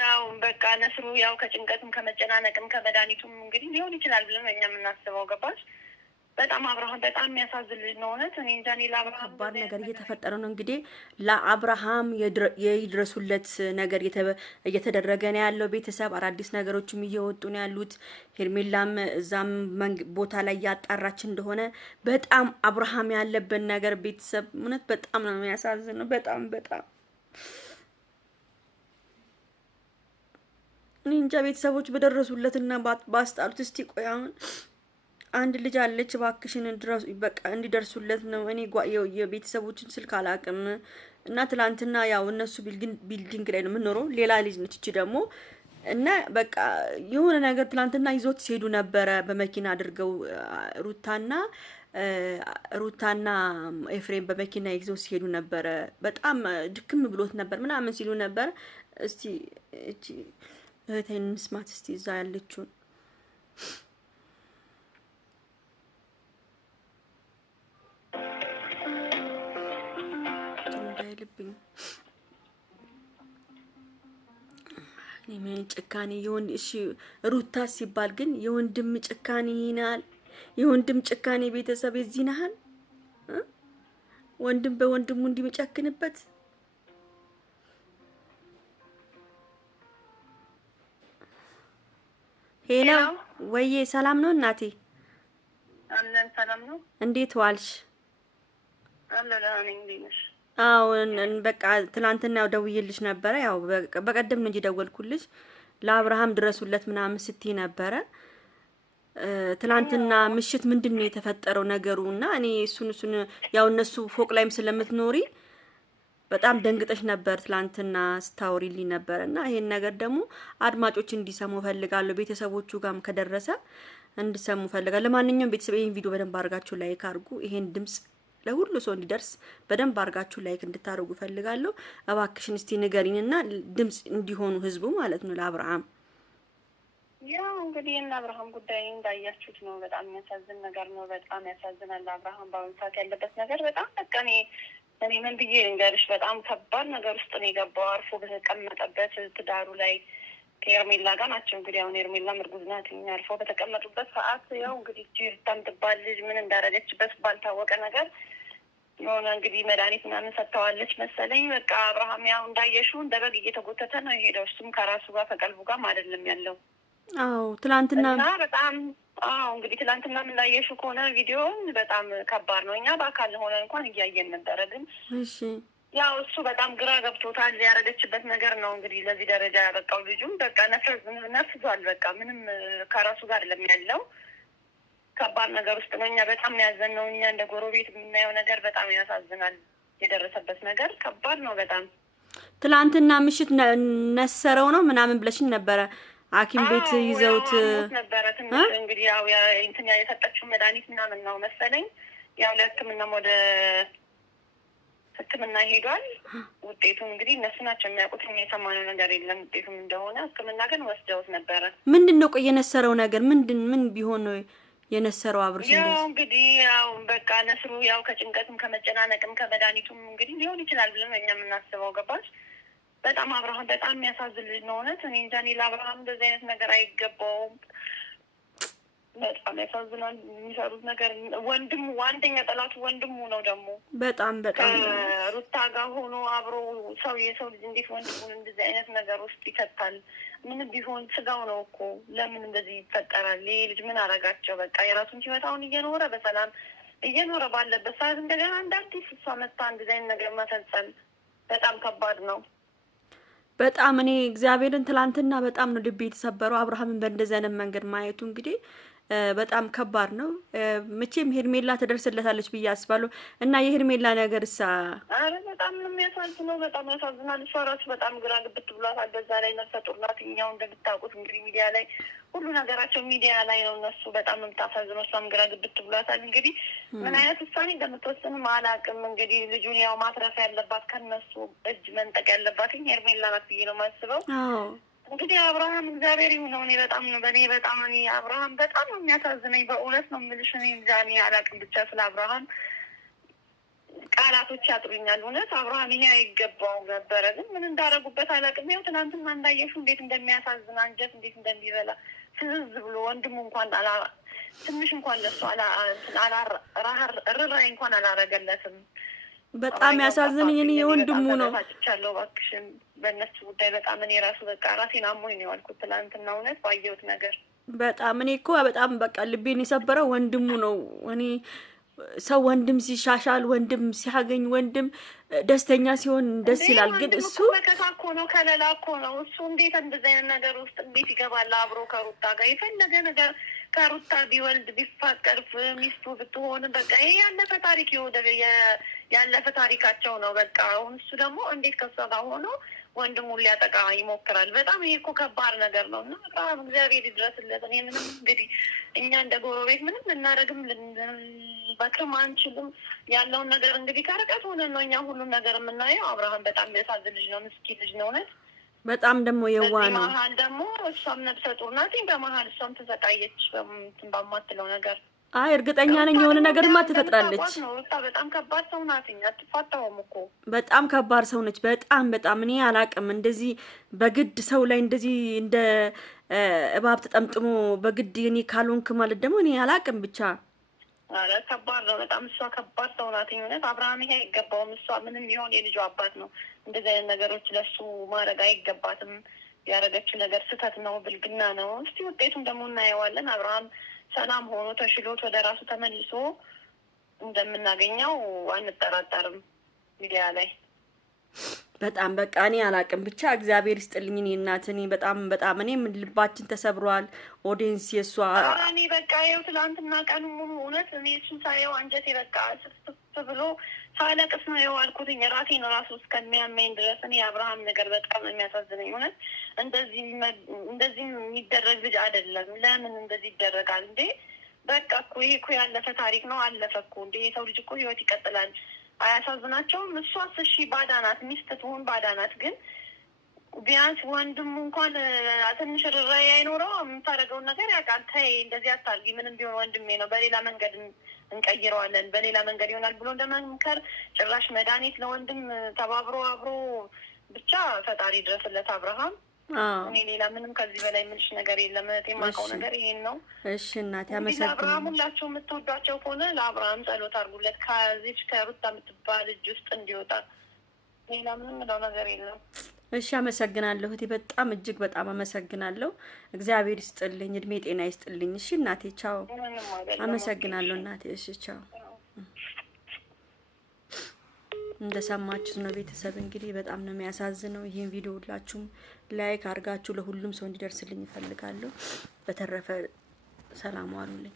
ያው በቃ ነስሩ ያው ከጭንቀትም ከመጨናነቅም ከመድኃኒቱም እንግዲህ ሊሆን ይችላል ብለን እኛ የምናስበው ገባሽ። በጣም አብርሃም በጣም የሚያሳዝን ልጅ ነው እውነት። እኔ እንጃ እኔ ለአብርሃም ከባድ ነገር እየተፈጠረ ነው እንግዲህ ለአብርሃም የይድረሱለት ነገር እየተደረገ ነው ያለው። ቤተሰብ አዳዲስ ነገሮችም እየወጡ ነው ያሉት። ሄርሜላም እዛም ቦታ ላይ ያጣራች እንደሆነ በጣም አብርሃም ያለበት ነገር ቤተሰብ እውነት በጣም ነው የሚያሳዝነው። በጣም እኔ እንጃ ቤተሰቦች በደረሱለትና ባስጣሉት። እስቲ ቆይ አሁን አንድ ልጅ አለች ባክሽን ድረሱ በቃ እንዲደርሱለት ነው። እኔ የቤተሰቦችን ስልክ አላቅም እና ትላንትና ያው እነሱ ቢልዲንግ ላይ ነው የምንኖረው። ሌላ ልጅ ነች እቺ ደግሞ እና በቃ የሆነ ነገር ትላንትና ይዞት ሲሄዱ ነበረ በመኪና አድርገው ሩታና ኤፍሬም በመኪና ይዘው ሲሄዱ ነበረ። በጣም ድክም ብሎት ነበር ምናምን ሲሉ ነበር። እስቲ እቺ እህቴን እንስማት እስቲ እዛ ያለችውን ልብኝ ምን ጭካኔ ይሁን። እሺ ሩታ ሲባል ግን የወንድም ጭካኔ ይናል። የወንድም ጭካኔ ቤተሰብ ይዝናል። ወንድም በወንድሙ እንዲመጨክንበት ሄሎ ወይዬ ሰላም ነው እናቴ? አለን ሰላም ነው። እንዴት ዋልሽ? አለላኔ እንዴት አዎ በቃ ትናንትና ያው ደውዬልሽ ነበረ። ያው በቀደም ነው እንጂ ደወልኩልሽ ለአብርሃም ድረሱለት ምናምን ስትይ ነበረ። ትናንትና ምሽት ምንድነው የተፈጠረው ነገሩና እኔ እሱን ያው እነሱ ፎቅ ላይም ስለምትኖሪ በጣም ደንግጠሽ ነበር ትላንትና ስታወሪልኝ ነበርና ይሄን ነገር ደግሞ አድማጮች እንዲሰሙ ፈልጋለሁ። ቤተሰቦቹ ጋርም ከደረሰ እንዲሰሙ ፈልጋለሁ። ለማንኛውም ቤተሰብ ይሄን ቪዲዮ በደንብ አድርጋችሁ ላይክ አድርጉ። ይሄን ድምጽ ለሁሉ ሰው እንዲደርስ በደንብ አድርጋችሁ ላይክ እንድታደርጉ ፈልጋለሁ። እባክሽን እስቲ ንገሪኝና ድምጽ እንዲሆኑ ህዝቡ ማለት ነው ለአብርሃም። ያው እንግዲህ እና አብርሃም ጉዳይ እንዳያችሁት ነው። በጣም የሚያሳዝን ነገር ነው። በጣም ያሳዝናል። አብርሃም በአሁኑ ሰዓት ያለበት ነገር በጣም በቃ እኔ ምን ብዬ ልንገርሽ፣ በጣም ከባድ ነገር ውስጥ ነው የገባው። አርፎ በተቀመጠበት ትዳሩ ላይ ከኤርሜላ ጋር ናቸው እንግዲህ አሁን ኤርሜላ እርጉዝ ናት። አርፎ በተቀመጡበት ሰዓት ያው እንግዲህ ጅርታም ትባል ልጅ ምን እንዳደረገችበት ባልታወቀ ነገር የሆነ እንግዲህ መድኃኒት ምናምን ሰጥተዋለች መሰለኝ። በቃ አብርሃም ያው እንዳየሽው እንደ በግ እየተጎተተ ነው የሄደው። እሱም ከራሱ ጋር ከቀልቡ ጋርም አይደለም ያለው። አዎ ትላንትና በጣም እንግዲህ ትላንትና እንዳየሽው ከሆነ ቪዲዮውን በጣም ከባድ ነው። እኛ በአካል ሆነ እንኳን እያየን ነበረ። ግን እሺ ያው እሱ በጣም ግራ ገብቶታል። ያደረገችበት ነገር ነው እንግዲህ ለዚህ ደረጃ ያበቃው። ልጁም በቃ ነፍሷል። በቃ ምንም ከራሱ ጋር አይደለም ያለው። ከባድ ነገር ውስጥ ነው። እኛ በጣም ያዘን ነው። እኛ እንደ ጎረቤት የምናየው ነገር በጣም ያሳዝናል። የደረሰበት ነገር ከባድ ነው በጣም። ትላንትና ምሽት ነሰረው ነው ምናምን ብለሽኝ ነበረ። ሐኪም ቤት ይዘውት ነበረ። ትንሽ እንግዲህ ያው እንትን የሰጠችው መድኃኒት ምናምን ነው መሰለኝ። ያው ለሕክምናም ወደ ሕክምና ሄዷል። ውጤቱን እንግዲህ እነሱ ናቸው የሚያውቁት። እኛ የሰማነው ነገር የለም ውጤቱም እንደሆነ። ሕክምና ግን ወስደውት ነበረ። ምንድነው ቆይ የነሰረው ነገር ምን ቢሆን ነው የነሰረው? አብርሽ ያው እንግዲህ ያው በቃ ነስሩ ያው ከጭንቀትም ከመጨናነቅም ከመድኃኒቱም እንግዲህ ሊሆን ይችላል ብለን እኛ የምናስበው ገባች። በጣም አብርሃም በጣም የሚያሳዝን ልጅ ነው እውነት። እኔ እንጃ እኔ ለአብርሃም እንደዚህ አይነት ነገር አይገባውም። በጣም ያሳዝናል የሚሰሩት ነገር። ወንድሙ ዋንደኛ ጠላቱ ወንድሙ ነው ደግሞ በጣም ሩታ ጋር ሆኖ አብሮ የሰው ልጅ እንዴት ወንድሙን እንደዚህ አይነት ነገር ውስጥ ይከታል? ምንም ቢሆን ስጋው ነው እኮ። ለምን እንደዚህ ይፈጠራል? ይሄ ልጅ ምን አረጋቸው? በቃ የራሱን ህይወታውን እየኖረ በሰላም እየኖረ ባለበት ሰዓት እንደገና እንደ አዲስ እሷ መታ እንደዚህ አይነት ነገር መፈጸም በጣም ከባድ ነው። በጣም እኔ እግዚአብሔርን ትላንትና በጣም ነው ልቤ የተሰበረው። አብርሃምን በእንደዚህ አይነት መንገድ ማየቱ እንግዲህ በጣም ከባድ ነው። መቼም ሄርሜላ ተደርስለታለች ብዬ አስባለሁ። እና የሄርሜላ ነገርሳ በጣም ነው የሚያሳዝነው። በጣም ያሳዝናል። እሷ ራሱ በጣም ግራ ግብት ብሏታል። በዛ ላይ ነፍሰ ጡር ናት። እኛው እንደምታውቁት እንግዲህ ሚዲያ ላይ ሁሉ ነገራቸው ሚዲያ ላይ ነው። እነሱ በጣም የምታሳዝነው። እሷም ግራ ግብት ብሏታል። እንግዲህ ምን አይነት ውሳኔ እንደምትወስንም አላውቅም። እንግዲህ ልጁን ያው ማትረፍ ያለባት ከነሱ እጅ መንጠቅ ያለባት ሄርሜላ ናት ብዬ ነው የማስበው። እንግዲህ አብርሃም እግዚአብሔር ይሁነው። እኔ በጣም ነው አብርሃም በጣም ነው የሚያሳዝነኝ። በእውነት ነው የምልሽ። እኔ እንጃ እኔ አላውቅም። ብቻ ስለ አብርሃም ቃላቶች ያጥሩኛል። እውነት አብርሃም ይሄ አይገባውም ነበረ፣ ግን ምን እንዳደረጉበት አላውቅም። ያው ትናንትና እንዳየሹ እንዴት እንደሚያሳዝን አንጀት እንዴት እንደሚበላ ፍዝዝ ብሎ ወንድሙ እንኳን ትንሽ እንኳን ለሱ ርኅራኄ እንኳን አላረገለትም። በጣም ያሳዝነኝ እኔ የወንድሙ ነው። ታጭቻለሁ እባክሽን በእነሱ ጉዳይ በጣም እኔ ራሱ በቃ ራሴን አሞኝ ነው ያልኩት ትናንትና እውነት ባየሁት ነገር። በጣም እኔ እኮ በጣም በቃ ልቤን የሰበረው ወንድሙ ነው። እኔ ሰው ወንድም ሲሻሻል፣ ወንድም ሲያገኝ፣ ወንድም ደስተኛ ሲሆን ደስ ይላል። ግን እሱ መከታ እኮ ነው፣ ከለላ እኮ ነው። እሱ እንዴት እንደዚህ አይነት ነገር ውስጥ እንዴት ይገባል? አብሮ ከሩታ ጋር የፈለገ ነገር ከሩታ ቢወልድ ቢፋቀር ሚስቱ ብትሆን በቃ ይሄ ያለፈ ታሪክ ያለፈ ታሪካቸው ነው። በቃ አሁን እሱ ደግሞ እንዴት ከሷ ጋር ሆኖ ወንድሙን ሊያጠቃ ይሞክራል? በጣም ይሄ እኮ ከባድ ነገር ነው እና በጣም እግዚአብሔር ይድረስለት። እኔ ምንም እንግዲህ እኛ እንደ ጎረቤት ምንም ልናደርግም ልንመክርም አንችልም። ያለውን ነገር እንግዲህ ከርቀት ሆነን ነው እኛ ሁሉም ነገር የምናየው። አብርሃም በጣም የሚያሳዝን ልጅ ነው፣ ምስኪን ልጅ ነው እውነት። በጣም ደግሞ የዋህ ነው። በመሀል ደግሞ እሷም ነብሰ ጡር ናት። በመሀል እሷም ተሰቃየች በማትለው ነገር። አይ እርግጠኛ ነኝ የሆነ ነገርማ ትፈጥራለች። በጣም ከባድ ሰው ናት። አትፋታውም እኮ በጣም ከባድ ሰው ነች። በጣም እኔ አላቅም እንደዚህ በግድ ሰው ላይ እንደዚህ እንደ እባብ ተጠምጥሞ በግድ እኔ ካልሆንክ ማለት ደግሞ እኔ አላቅም ብቻ። አረ ከባድ ነው በጣም። እሷ ከባድ ሰው ናት እውነት። አብርሃም ይሄ አይገባውም። እሷ ምንም ቢሆን የልጇ አባት ነው። እንደዚህ አይነት ነገሮች ለሱ ማድረግ አይገባትም። ያደረገችው ነገር ስህተት ነው፣ ብልግና ነው። እስቲ ውጤቱን ደግሞ እናየዋለን። አብርሃም ሰላም ሆኖ ተሽሎት ወደ ራሱ ተመልሶ እንደምናገኘው አንጠራጠርም። ሚዲያ ላይ በጣም በቃ እኔ አላቅም ብቻ እግዚአብሔር ይስጥልኝ። እኔ እናት እኔ በጣም እኔም ልባችን ተሰብሯል። ኦዲየንስ የሷ እኔ በቃ ይኸው ትላንትና ቀኑ ሙሉ እውነት እኔ እሱን ሳየው አንጀቴ በቃ ስፍስፍ ብሎ ሳለቅስ ነው የዋልኩትኝ ራሴን ራሱ እስከሚያመኝ ድረስ። እኔ የአብርሃም ነገር በጣም የሚያሳዝነኝ እውነት። እንደዚህ የሚደረግ ልጅ አይደለም። ለምን እንደዚህ ይደረጋል እንዴ? በቃ እኮ ይሄ እኮ ያለፈ ታሪክ ነው፣ አለፈ እኮ እንዴ። የሰው ልጅ እኮ ህይወት ይቀጥላል። አያሳዝናቸውም? እሷስ እሺ ባዳናት፣ ሚስት ትሁን ባዳናት፣ ግን ቢያንስ ወንድሙ እንኳን ትንሽ ርኅራኄ አይኖረው? የምታደርገውን ነገር ያውቃል። ተይ እንደዚህ አታርጊ፣ ምንም ቢሆን ወንድሜ ነው፣ በሌላ መንገድ እንቀይረዋለን፣ በሌላ መንገድ ይሆናል ብሎ እንደመምከር ጭራሽ መድኃኒት ለወንድም ተባብሮ አብሮ ብቻ ፈጣሪ ድረስለት አብርሃም። እኔ ሌላ ምንም ከዚህ በላይ የምልሽ ነገር የለም። የማውቀው ነገር ይሄን ነው። እሺ እናቴ አመሰግናለሁ። አብርሃም ሁላችሁ የምትወዷቸው ከሆነ ለአብርሃም ጸሎት አድርጉለት፣ ከዚች ከሩታ የምትባል እጅ ውስጥ እንዲወጣ። ሌላ ምንም ምለው ነገር የለም። እሺ አመሰግናለሁ እህቴ፣ በጣም እጅግ በጣም አመሰግናለሁ። እግዚአብሔር ይስጥልኝ፣ እድሜ ጤና ይስጥልኝ። እሺ እናቴ ቻው። አመሰግናለሁ እናቴ። እሺ ቻው። እንደሰማችሁት ነው ቤተሰብ። እንግዲህ በጣም ነው የሚያሳዝነው። ይህን ቪዲዮ ሁላችሁም ላይክ አድርጋችሁ ለሁሉም ሰው እንዲደርስልኝ እፈልጋለሁ። በተረፈ ሰላም ዋሉልኝ።